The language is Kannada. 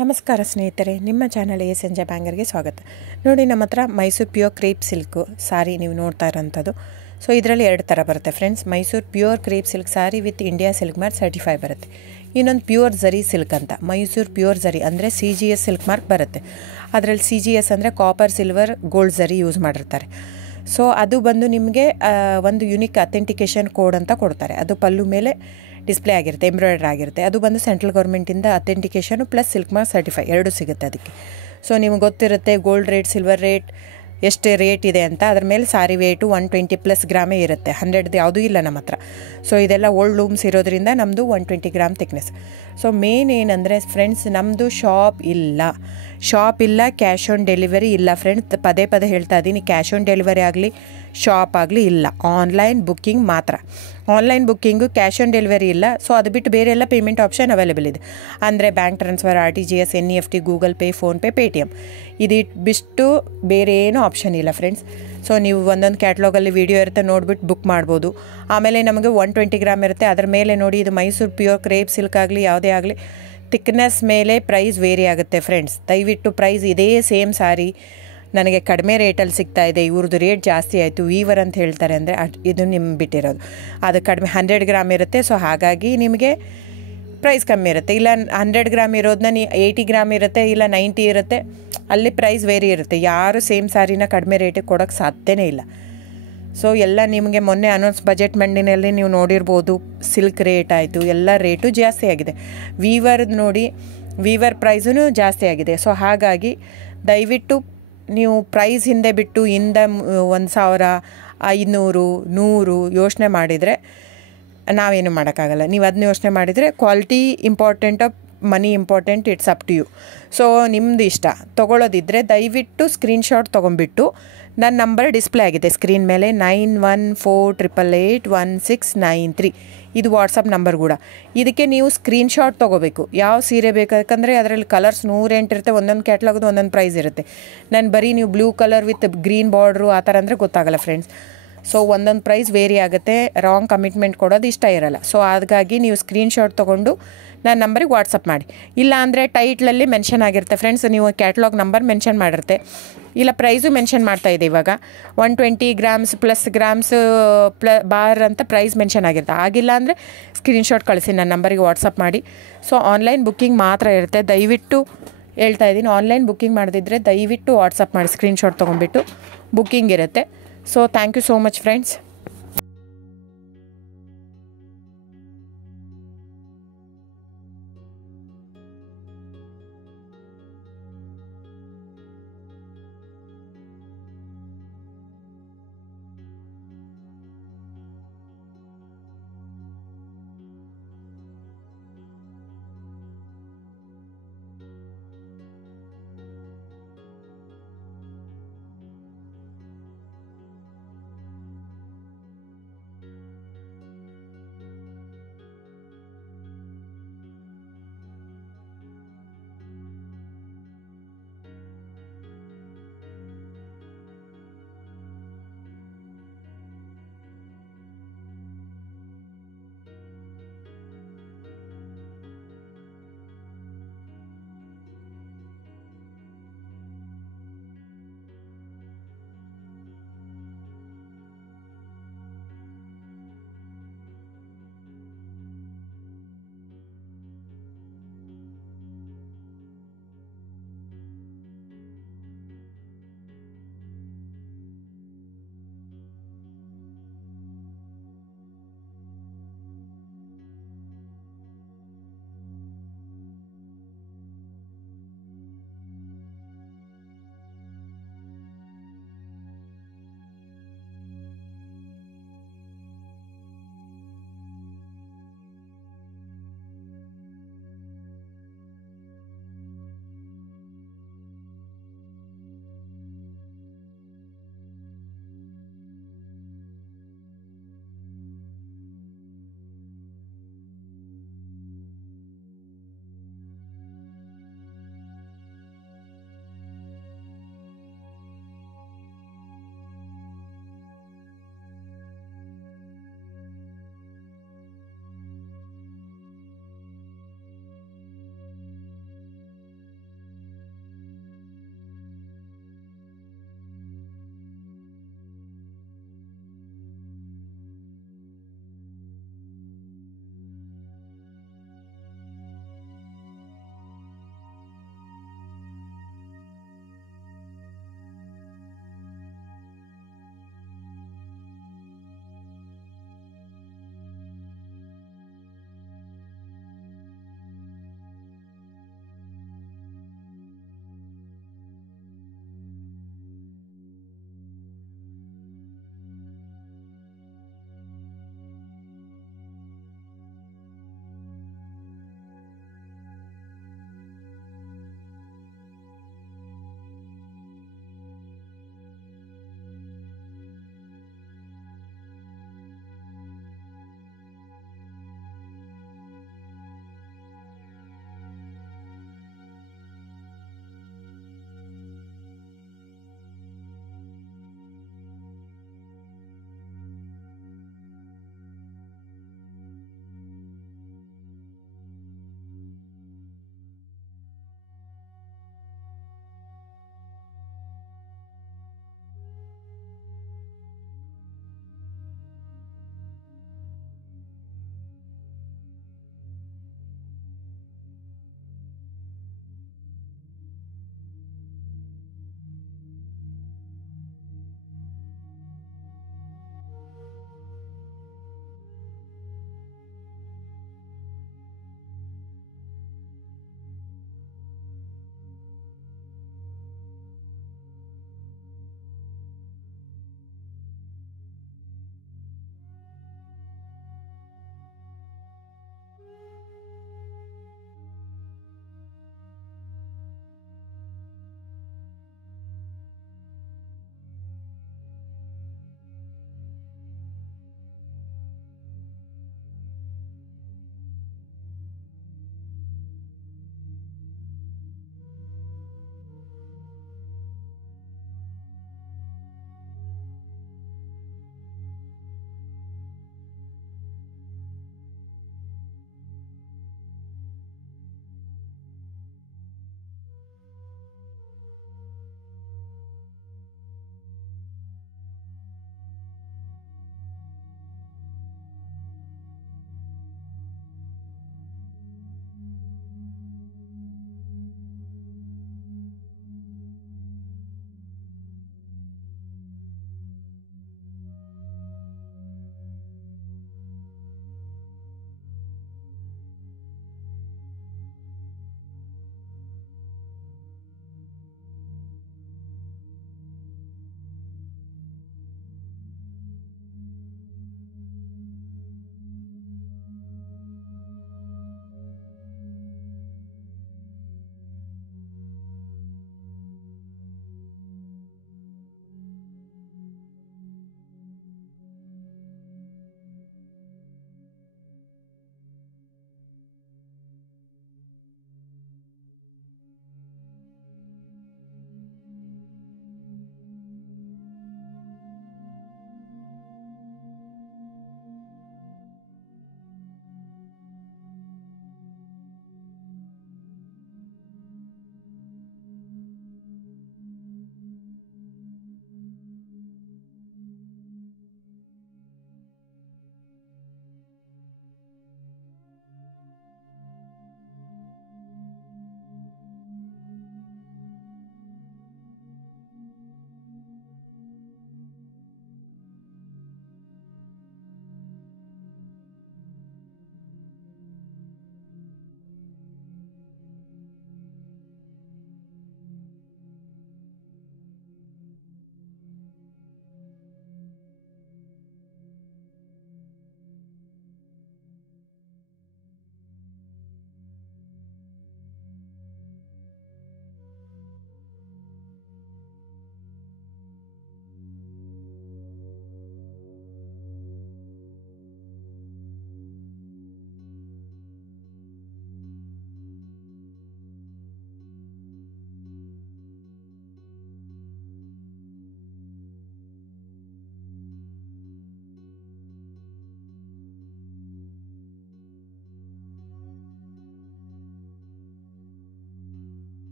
ನಮಸ್ಕಾರ ಸ್ನೇಹಿತರೆ, ನಿಮ್ಮ ಚಾನಲ್ ಎ ಸಂಜೆ ಬ್ಯಾಂಗರ್ಗೆ ಸ್ವಾಗತ. ನೋಡಿ, ನಮ್ಮ ಹತ್ರ ಮೈಸೂರು ಪ್ಯೂರ್ ಕ್ರೇಪ್ ಸಿಲ್ಕು ಸಾರಿ ನೀವು ನೋಡ್ತಾ ಇರೋಂಥದ್ದು. ಸೊ ಇದರಲ್ಲಿ ಎರಡು ಥರ ಬರುತ್ತೆ friends. Mysuru pure crepe silk sorry with India silk mark certify ಬರುತ್ತೆ. ಇನ್ನೊಂದು ಪ್ಯೂರ್ ಝರಿ ಸಿಲ್ಕ್ ಅಂತ, ಮೈಸೂರು ಪ್ಯೂರ್ ಝರಿ ಅಂದರೆ CGS ಸಿಲ್ಕ್ ಮಾರ್ಕ್ ಬರುತ್ತೆ. ಅದರಲ್ಲಿ CGS ಅಂದರೆ ಕಾಪರ್, ಸಿಲ್ವರ್, ಗೋಲ್ಡ್ ಝರಿ ಯೂಸ್ ಮಾಡಿರ್ತಾರೆ. ಸೊ ಅದು ಬಂದು ನಿಮಗೆ ಒಂದು ಯುನಿಕ್ ಅಥೆಂಟಿಕೇಷನ್ ಕೋಡ್ ಅಂತ ಕೊಡ್ತಾರೆ. ಅದು ಪಲ್ಲು ಮೇಲೆ ಡಿಸ್ಪ್ಲೇ ಆಗಿರುತ್ತೆ, ಎಂಬ್ರಾಯ್ಡ್ರಿ ಆಗಿರುತ್ತೆ. ಅದು ಬಂದು ಸೆಂಟ್ರಲ್ ಗೌರ್ಮೆಂಟಿಂದ ಅಥೆಂಟಿಕೇಷನು ಪ್ಲಸ್ ಸಿಲ್ಕ್ ಮಾರ್ಕ್ ಸರ್ಟಿಫೈ ಎರಡೂ ಸಿಗುತ್ತೆ ಅದಕ್ಕೆ. ಸೊ ನಿಮ್ಗೆ ಗೊತ್ತಿರುತ್ತೆ ಗೋಲ್ಡ್ ರೇಟ್, ಸಿಲ್ವರ್ ರೇಟ್ ಎಷ್ಟು ರೇಟ್ ಇದೆ ಅಂತ. ಅದ್ರ ಮೇಲೆ ಸಾರಿ ವೇಟು 120+ ಗ್ರಾಮೇ ಇರುತ್ತೆ, 100 ಯಾವುದೂ ಇಲ್ಲ ನಮ್ಮ ಹತ್ರ. ಸೊ ಇದೆಲ್ಲ ಓಲ್ಡ್ ಲೂಮ್ಸ್ ಇರೋದ್ರಿಂದ ನಮ್ಮದು 120 ಗ್ರಾಮ್ ಥಿಕ್ನೆಸ್. ಸೊ ಮೇನ್ ಏನಂದರೆ ಫ್ರೆಂಡ್ಸ್, ನಮ್ಮದು ಶಾಪ್ ಇಲ್ಲ, ಕ್ಯಾಶ್ ಆನ್ ಡೆಲಿವರಿ ಇಲ್ಲ ಫ್ರೆಂಡ್ಸ್. ಪದೇ ಹೇಳ್ತಾ ಇದ್ದೀನಿ, ಕ್ಯಾಶ್ ಆನ್ ಡೆಲಿವರಿ ಆಗಲಿ ಶಾಪ್ ಆಗಲಿ ಇಲ್ಲ, ಆನ್ಲೈನ್ ಬುಕ್ಕಿಂಗ್ ಮಾತ್ರ. Online booking, cash on delivery ಇಲ್ಲ. ಸೊ ಅದು ಬಿಟ್ಟು ಬೇರೆ ಎಲ್ಲ ಪೇಮೆಂಟ್ ಆಪ್ಷನ್ ಅವೈಲೇಬಲ್ ಇದೆ. ಅಂದರೆ bank transfer, RTGS, NEFT, Google pay, PhonePe, Paytm. ಇದು ಬಿಟ್ಟು ಬೇರೆ ಏನೂ ಆಪ್ಷನ್ ಇಲ್ಲ ಫ್ರೆಂಡ್ಸ್. ಸೊ ನೀವು ಒಂದೊಂದು ಕ್ಯಾಟ್ಲಾಗಲ್ಲಿ ವೀಡಿಯೋ ಇರುತ್ತೆ, ನೋಡಿಬಿಟ್ಟು ಬುಕ್ ಮಾಡ್ಬೋದು. ಆಮೇಲೆ ನಮಗೆ 120 ಗ್ರಾಮ್ ಇರುತ್ತೆ. ಅದರ ಮೇಲೆ ನೋಡಿ, ಇದು ಮೈಸೂರು ಪ್ಯೂರ್ ಕ್ರೇಪ್ ಸಿಲ್ಕ್ ಆಗಲಿ ಯಾವುದೇ ಆಗಲಿ ಥಿಕ್ನೆಸ್ ಮೇಲೆ ಪ್ರೈಸ್ ವೇರಿ ಆಗುತ್ತೆ ಫ್ರೆಂಡ್ಸ್. ದಯವಿಟ್ಟು ಪ್ರೈಸ್ ಇದೇ ಸೇಮ್ ಸಾರಿ ನನಗೆ ಕಡಿಮೆ ರೇಟಲ್ಲಿ ಸಿಗ್ತಾ ಇದೆ, ಇವ್ರದ್ದು ರೇಟ್ ಜಾಸ್ತಿ ಆಯಿತು ವೀವರ್ ಅಂತ ಹೇಳ್ತಾರೆ ಅಂದರೆ ಇದು ನಿಮ್ಗೆ ಬಿಟ್ಟಿರೋದು. ಅದು ಕಡಿಮೆ 100 ಗ್ರಾಮ್ ಇರುತ್ತೆ. ಸೊ ಹಾಗಾಗಿ ನಿಮಗೆ ಪ್ರೈಸ್ ಕಮ್ಮಿ ಇರುತ್ತೆ. ಇಲ್ಲ 100 ಗ್ರಾಮ್ ಇರೋದನ್ನ 80 ಗ್ರಾಮ್ ಇರುತ್ತೆ, ಇಲ್ಲ 90 ಇರುತ್ತೆ, ಅಲ್ಲಿ ಪ್ರೈಸ್ ವೇರಿ ಇರುತ್ತೆ. ಯಾರು ಸೇಮ್ ಸಾರಿನ ಕಡಿಮೆ ರೇಟಿಗೆ ಕೊಡೋಕ್ಕೆ ಸಾಧ್ಯನೇ ಇಲ್ಲ. ಸೊ ಎಲ್ಲ ನಿಮಗೆ ಮೊನ್ನೆ ಅನೌನ್ಸ್ ಬಜೆಟ್ ಮಂಡಿನಲ್ಲಿ ನೀವು ನೋಡಿರ್ಬೋದು, ಸಿಲ್ಕ್ ರೇಟ್ ಆಯಿತು, ಎಲ್ಲ ರೇಟು ಜಾಸ್ತಿ ಆಗಿದೆ. ವೀವರ್ದು ನೋಡಿ, ವೀವರ್ ಪ್ರೈಸೂ ಜಾಸ್ತಿ ಆಗಿದೆ. ಸೊ ಹಾಗಾಗಿ ದಯವಿಟ್ಟು ನೀವು ಪ್ರೈಸ್ ಹಿಂದೆ ಬಿಟ್ಟು 1,000, 500, 100 ಯೋಚನೆ ಮಾಡಿದರೆ ನಾವೇನು ಮಾಡೋಕ್ಕಾಗಲ್ಲ. ನೀವು ಅದನ್ನ ಯೋಚನೆ ಮಾಡಿದರೆ quality important, money important, it's up to you. So ನಿಮ್ಮದು ಇಷ್ಟ. ತೊಗೊಳ್ಳೋದಿದ್ದರೆ ದಯವಿಟ್ಟು ಸ್ಕ್ರೀನ್ಶಾಟ್ ತೊಗೊಂಬಿಟ್ಟು, ನನ್ನ ನಂಬರ್ ಡಿಸ್ಪ್ಲೇ ಆಗಿದೆ ಸ್ಕ್ರೀನ್ ಮೇಲೆ, 9148881693. ಇದು ವಾಟ್ಸಪ್ ನಂಬರ್ ಕೂಡ. ಇದಕ್ಕೆ ನೀವು ಸ್ಕ್ರೀನ್ಶಾಟ್ ತೊಗೋಬೇಕು. ಯಾವ ಸೀರೆ ಬೇಕಂದರೆ ಅದರಲ್ಲಿ ಕಲರ್ಸ್ 108 ಇರುತ್ತೆ, ಒಂದೊಂದು ಕ್ಯಾಟ್ಲಾಗದು ಒಂದೊಂದು ಪ್ರೈಸ್ ಇರುತ್ತೆ. ನಾನು ಬರೀ ನೀವು blue colour with green border ಆ ಥರ ಅಂದರೆ ಗೊತ್ತಾಗಲ್ಲ ಫ್ರೆಂಡ್ಸ್. ಸೊ ಒಂದೊಂದು ಪ್ರೈಸ್ ವೇರಿ ಆಗುತ್ತೆ, ರಾಂಗ್ ಕಮಿಟ್ಮೆಂಟ್ ಕೊಡೋದು ಇಷ್ಟ ಇರಲ್ಲ. ಸೊ ಹಾಗಾಗಿ ನೀವು ಸ್ಕ್ರೀನ್ಶಾಟ್ ತೊಗೊಂಡು ನನ್ನ ನಂಬರಿಗೆ ವಾಟ್ಸಪ್ ಮಾಡಿ. ಇಲ್ಲ ಅಂದರೆ ಟೈಟ್ಲಲ್ಲಿ ಮೆನ್ಷನ್ ಆಗಿರುತ್ತೆ ಫ್ರೆಂಡ್ಸ್, ನೀವು ಕ್ಯಾಟ್ಲಾಗ್ ನಂಬರ್ ಮೆನ್ಷನ್ ಮಾಡಿರುತ್ತೆ, ಇಲ್ಲ ಪ್ರೈಸು ಮೆನ್ಷನ್ ಮಾಡ್ತಾಯಿದೆ. ಇವಾಗ 120 ಗ್ರಾಮ್ಸ್ ಪ್ಲಸ್ ಗ್ರಾಮ್ಸ್ ಬಾರ್ ಅಂತ ಪ್ರೈಸ್ ಮೆನ್ಷನ್ ಆಗಿರುತ್ತೆ. ಆಗಿಲ್ಲ ಅಂದರೆ ಸ್ಕ್ರೀನ್ಶಾಟ್ ಕಳಿಸಿ, ನನ್ನ ನಂಬರಿಗೆ ವಾಟ್ಸಪ್ ಮಾಡಿ. ಸೊ ಆನ್ಲೈನ್ ಬುಕ್ಕಿಂಗ್ ಮಾತ್ರ ಇರುತ್ತೆ. ದಯವಿಟ್ಟು ಹೇಳ್ತಾ ಇದ್ದೀನಿ, ಆನ್ಲೈನ್ ಬುಕ್ಕಿಂಗ್ ಮಾಡದಿದ್ದರೆ ದಯವಿಟ್ಟು ವಾಟ್ಸಪ್ ಮಾಡಿ, ಸ್ಕ್ರೀನ್ಶಾಟ್ ತೊಗೊಂಡ್ಬಿಟ್ಟು ಬುಕ್ಕಿಂಗ್ ಇರುತ್ತೆ. So thank you so much friends.